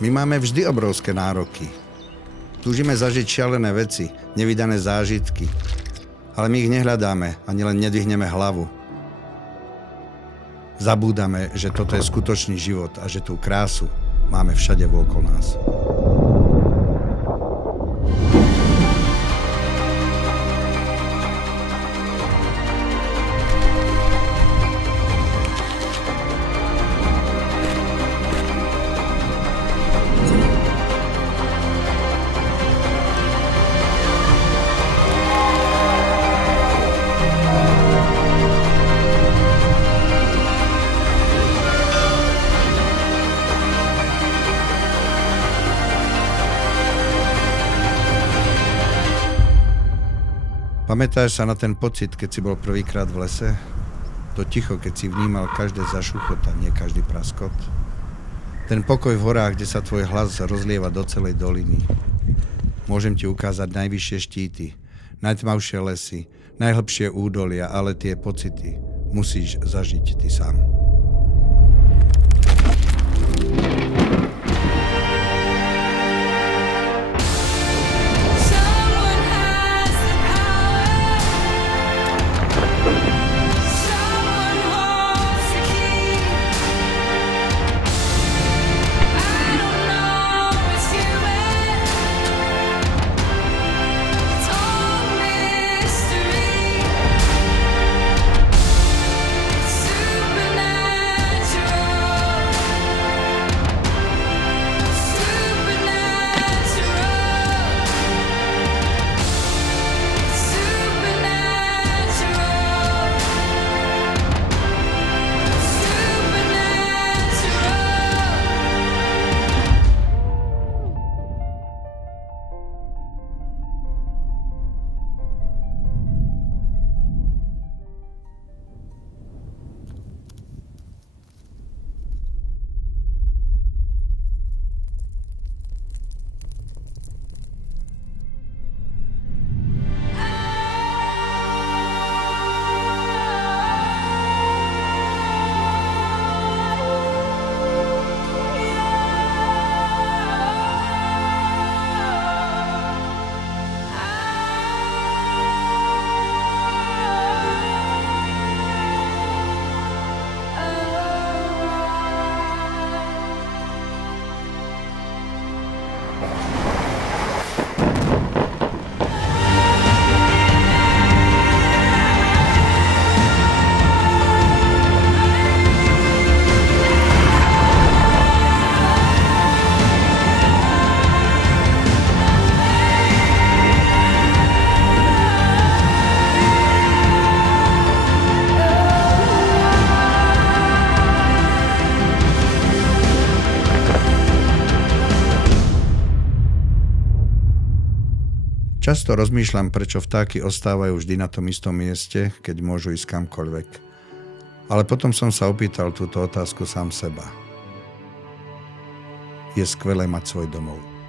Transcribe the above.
My máme vždy obrovské nároky. Túžime zažiť šialené veci, nevydané zážitky. Ale my ich nehľadáme, ani len nedvihneme hlavu. Zabúdame, že toto je skutočný život a že tú krásu máme všade vôkol nás. Pamätáš sa na ten pocit, keď si bol prvýkrát v lese? To ticho, keď si vnímal každé zašuchotanie, každý praskot? Ten pokoj v horách, kde sa tvoj hlas rozlieva do celej doliny. Môžem ti ukázať najvyššie štíty, najtmavšie lesy, najhlbšie údolia, ale tie pocity musíš zažiť ty sám. Často rozmýšľam, prečo vtáky ostávajú vždy na tom istom mieste, keď môžu ísť kamkoľvek. Ale potom som sa opýtal túto otázku sám seba. Je skvelé mať svoj domov.